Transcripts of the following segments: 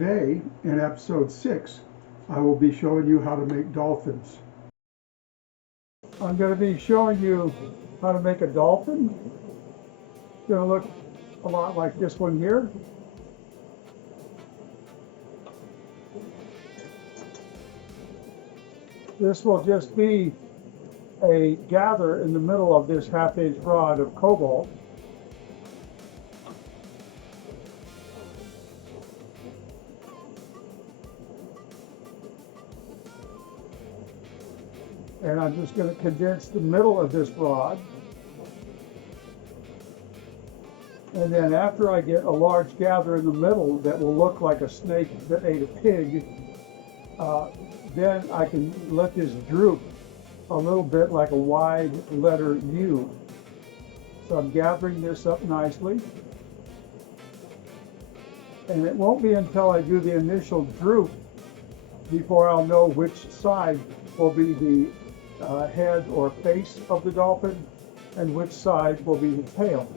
Today, in episode 6, I will be showing you how to make dolphins. I'm going to be showing you how to make a dolphin. It's going to look a lot like this one here. This will just be a gather in the middle of this half-inch rod of cobalt. And I'm just going to condense the middle of this rod. And then after I get a large gather in the middle that will look like a snake that ate a pig, then I can let this droop a little bit like a wide letter U. So I'm gathering this up nicely. And it won't be until I do the initial droop before I'll know which side will be the head or face of the dolphin and which side will be the tail.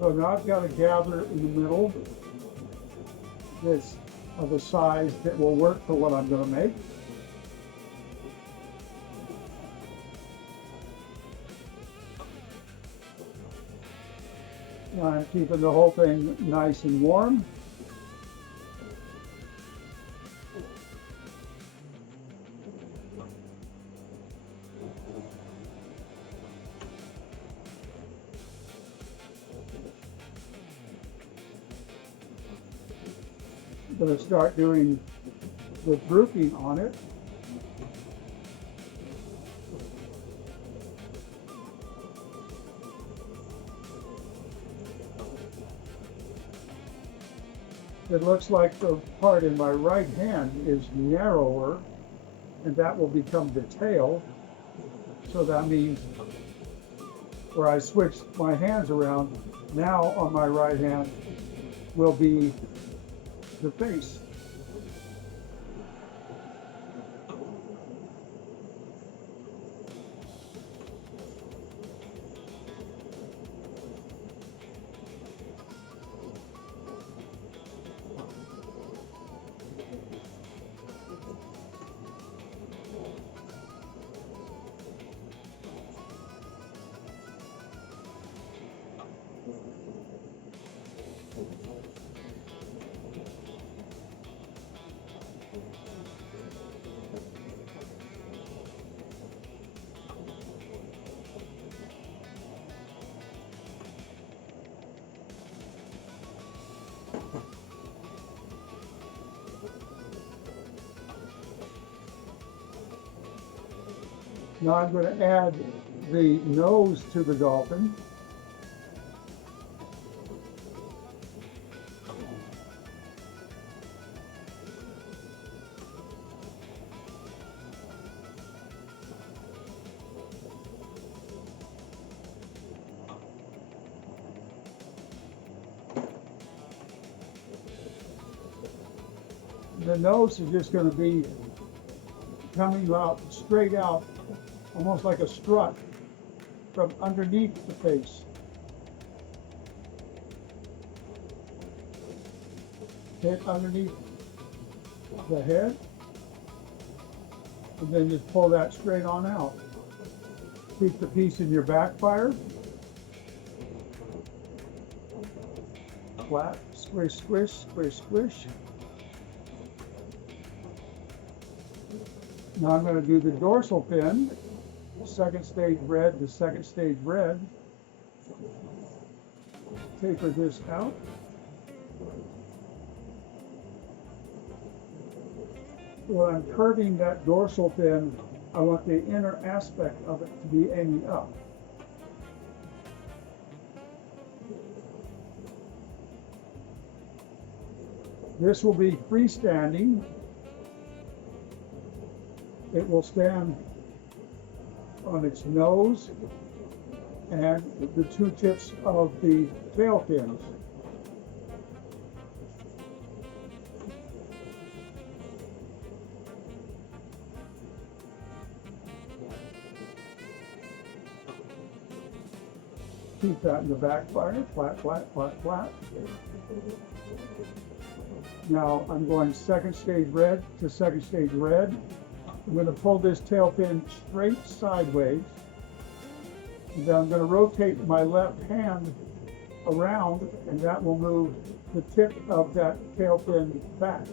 So now I've got a gather in the middle that's of a size that will work for what I'm going to make. Now I'm keeping the whole thing nice and warm. I'm going to start doing the drooping on it. It looks like the part in my right hand is narrower, and that will become the tail. So that means where I switch my hands around, now on my right hand will be the face. Now I'm going to add the nose to the dolphin. The nose is just going to be coming out straight out, almost like a strut from underneath the face. Hit underneath the head, and then just pull that straight on out. Keep the piece in your backfire. Flat, squish, squish, squish, squish. Now I'm going to do the dorsal fin, second stage red to second stage red. Taper this out. when I'm curving that dorsal fin, I want the inner aspect of it to be aiming up. This will be freestanding. It will stand on its nose and the two tips of the tail fins. Keep that in the backfire, flat, flat, flat, flat. Now I'm going second stage red to second stage red. I'm going to pull this tail fin straight sideways. And then I'm going to rotate my left hand around, and that will move the tip of that tail fin back.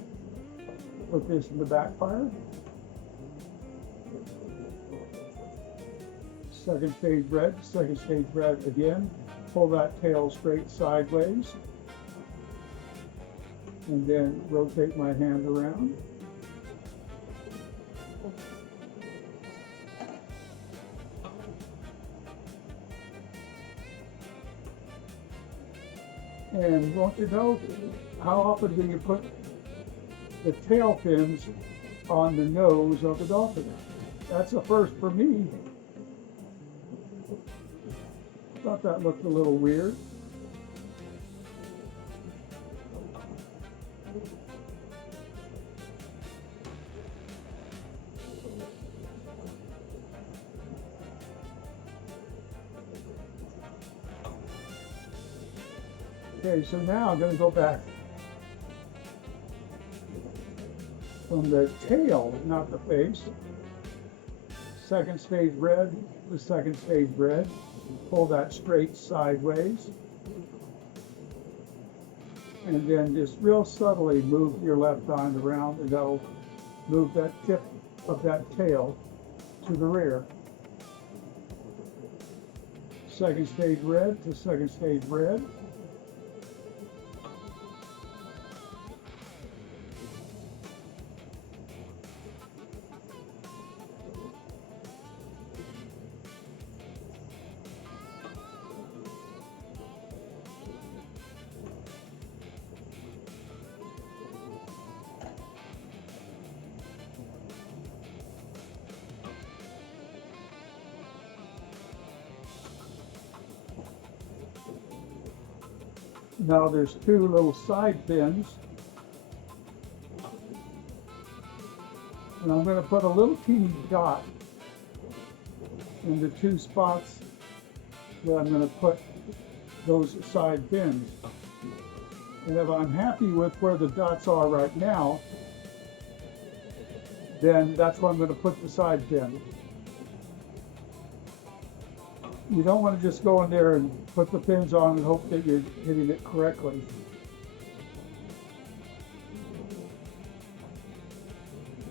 Put this in the backfire. Second stage red again. Pull that tail straight sideways. And then rotate my hand around. And want to know, how often do you put the tail fins on the nose of the dolphin? That's a first for me. Thought that looked a little weird. Okay, so now I'm going to go back from the tail, not the face. Second stage red, the second stage red. Pull that straight sideways. And then just real subtly move your left arm around, and that'll move that tip of that tail to the rear. Second stage red to second stage red. Now there's two little side fins, and I'm going to put a little teeny dot in the two spots that I'm going to put those side fins. And if I'm happy with where the dots are right now, then that's where I'm going to put the side fin. You don't want to just go in there and put the fins on and hope that you're hitting it correctly.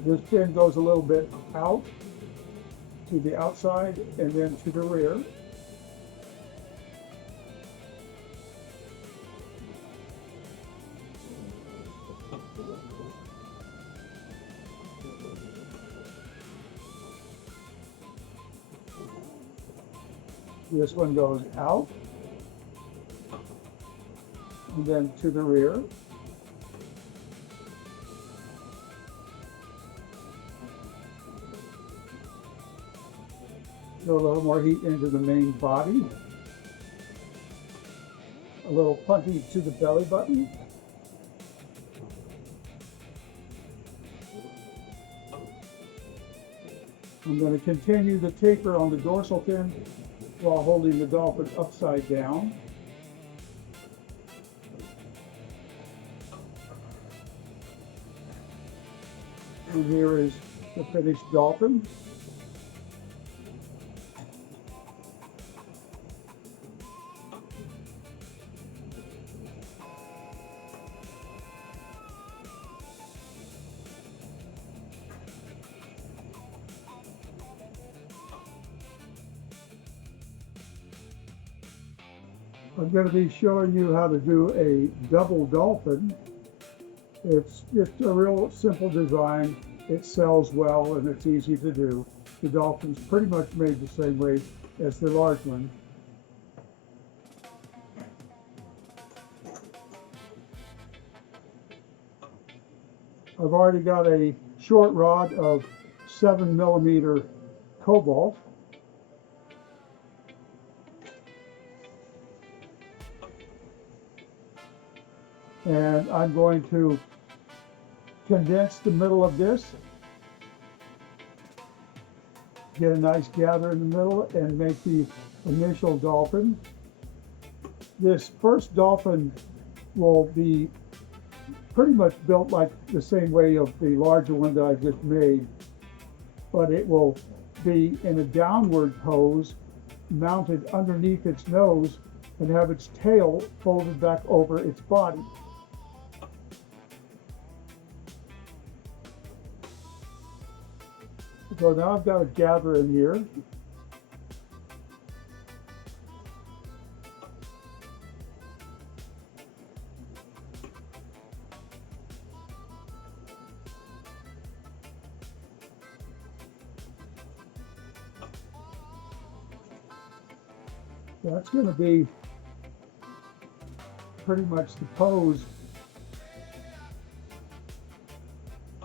This fin goes a little bit out to the outside and then to the rear. This one goes out and then to the rear. Throw a little more heat into the main body. A little plenty to the belly button. I'm going to continue the taper on the dorsal fin while holding the dolphin upside down. And here is the finished dolphin. I'm going to be showing you how to do a double dolphin. It's just a real simple design. it sells well and it's easy to do. The dolphin's pretty much made the same way as the large one. I've already got a short rod of 7mm cobalt. And I'm going to condense the middle of this, get a nice gather in the middle, and make the initial dolphin. This first dolphin will be pretty much built like the same way of the larger one that I just made, but it will be in a downward pose, mounted underneath its nose, and have its tail folded back over its body. So now I've got a gather in here. That's going to be pretty much the pose,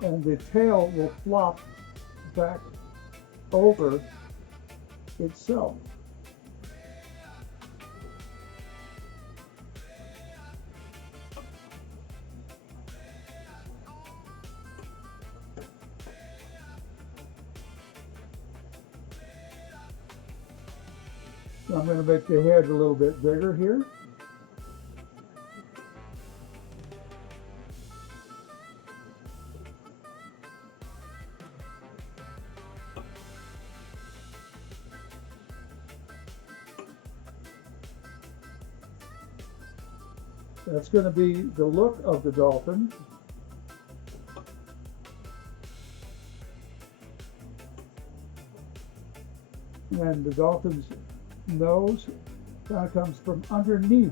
and the tail will flop back over itself. I'm going to make the head a little bit bigger here. That's going to be the look of the dolphin. And the dolphin's nose kind of comes from underneath.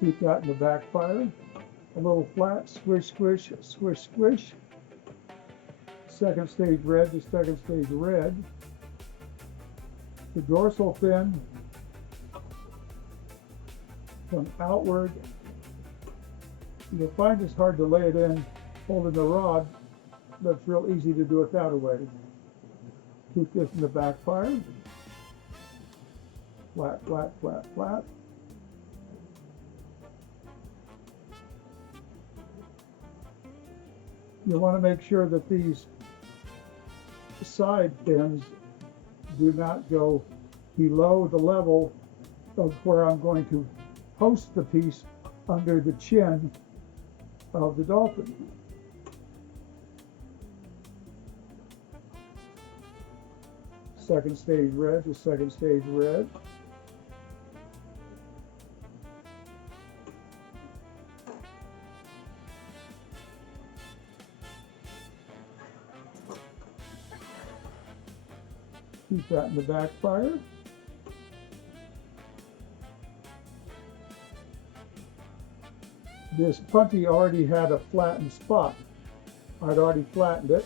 Keep that in the backfire. A little flat, squish, squish, squish, squish. Second stage red to second stage red. The dorsal fin from outward. You'll find it's hard to lay it in holding the rod, but it's real easy to do it that way. Keep this in the backfire. Flat, flat, flat, flat. You want to make sure that these side fins do not go below the level of where I'm going to post the piece under the chin of the dolphin. Second stage red to second stage red. Keep that in the backfire. This punty already had a flattened spot. I'd already flattened it.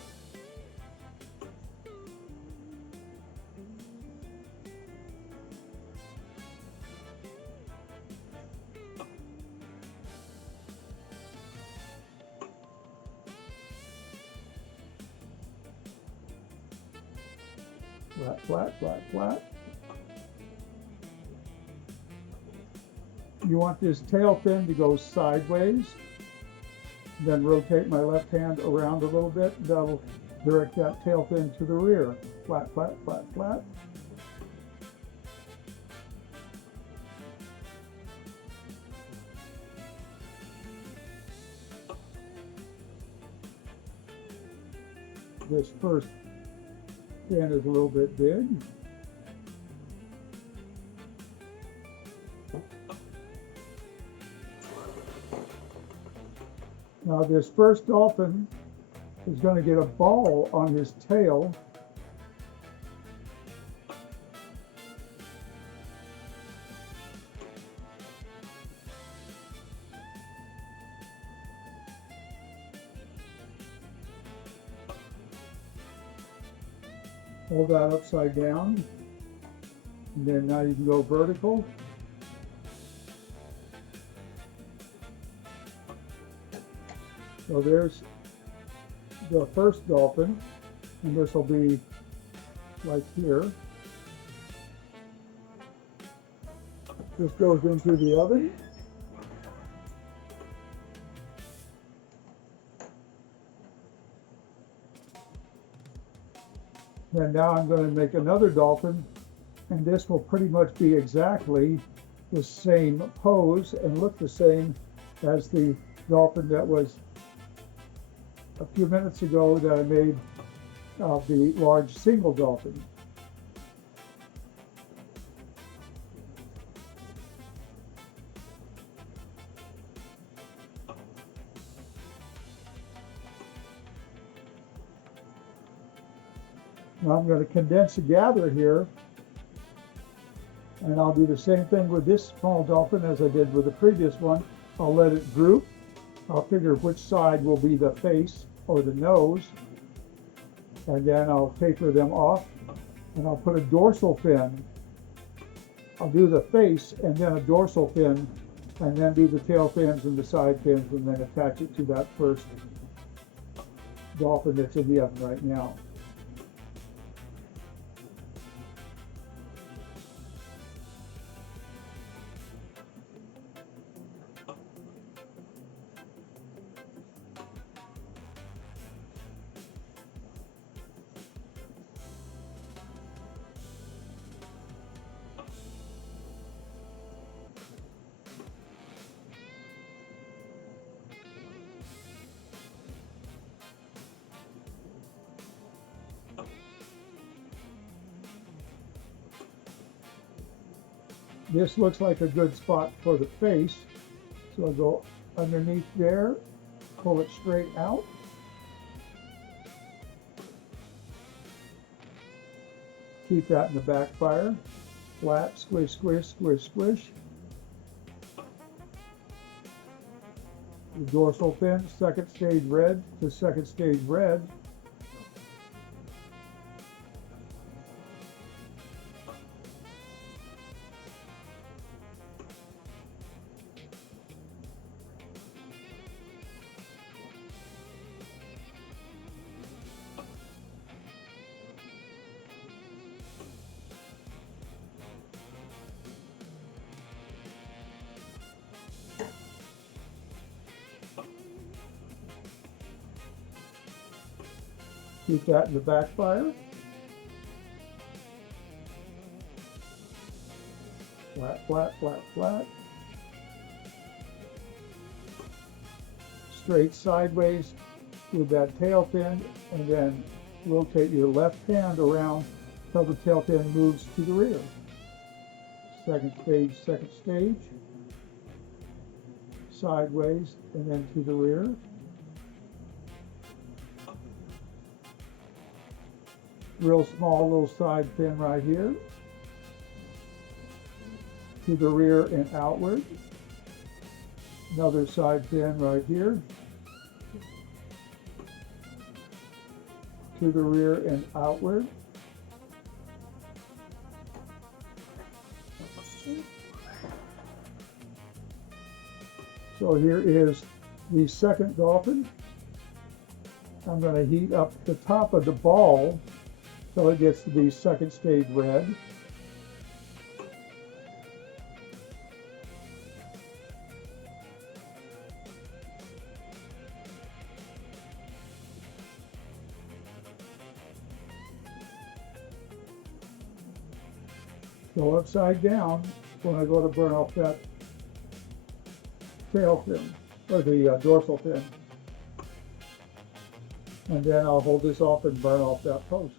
Flat, flat, flat, flat. You want this tail fin to go sideways. Then rotate my left hand around a little bit. That'll direct that tail fin to the rear. Flat, flat, flat, flat. This first fin is a little bit big. Now this first dolphin is going to get a ball on his tail. Hold that upside down. And then now you can go vertical. So there's the first dolphin, and this will be like here. This goes into the oven. And now I'm going to make another dolphin, and this will pretty much be exactly the same pose and look the same as the dolphin that was a few minutes ago that I made of the large single dolphin. Now I'm going to condense a gather here, and I'll do the same thing with this small dolphin as I did with the previous one. I'll let it droop. I'll figure which side will be the face or the nose, and then I'll taper them off, and I'll put a dorsal fin. I'll do the face and then a dorsal fin, and then do the tail fins and the side fins, and then attach it to that first dolphin that's in the oven right now. This looks like a good spot for the face, so I'll go underneath there, pull it straight out. Keep that in the backfire. Flat, squish, squish, squish, squish. The dorsal fin, second stage red to second stage red. Keep that in the backfire. Flat, flat, flat, flat. Straight sideways with that tail fin, and then rotate your left hand around until the tail fin moves to the rear. Second stage, second stage. Sideways, and then to the rear. Real small little side fin right here. To the rear and outward. Another side fin right here. To the rear and outward. So here is the second dolphin. I'm going to heat up the top of the ball till it gets to be second stage red. Go upside down when I go to burn off that tail fin, or the dorsal fin. And then I'll hold this off and burn off that post.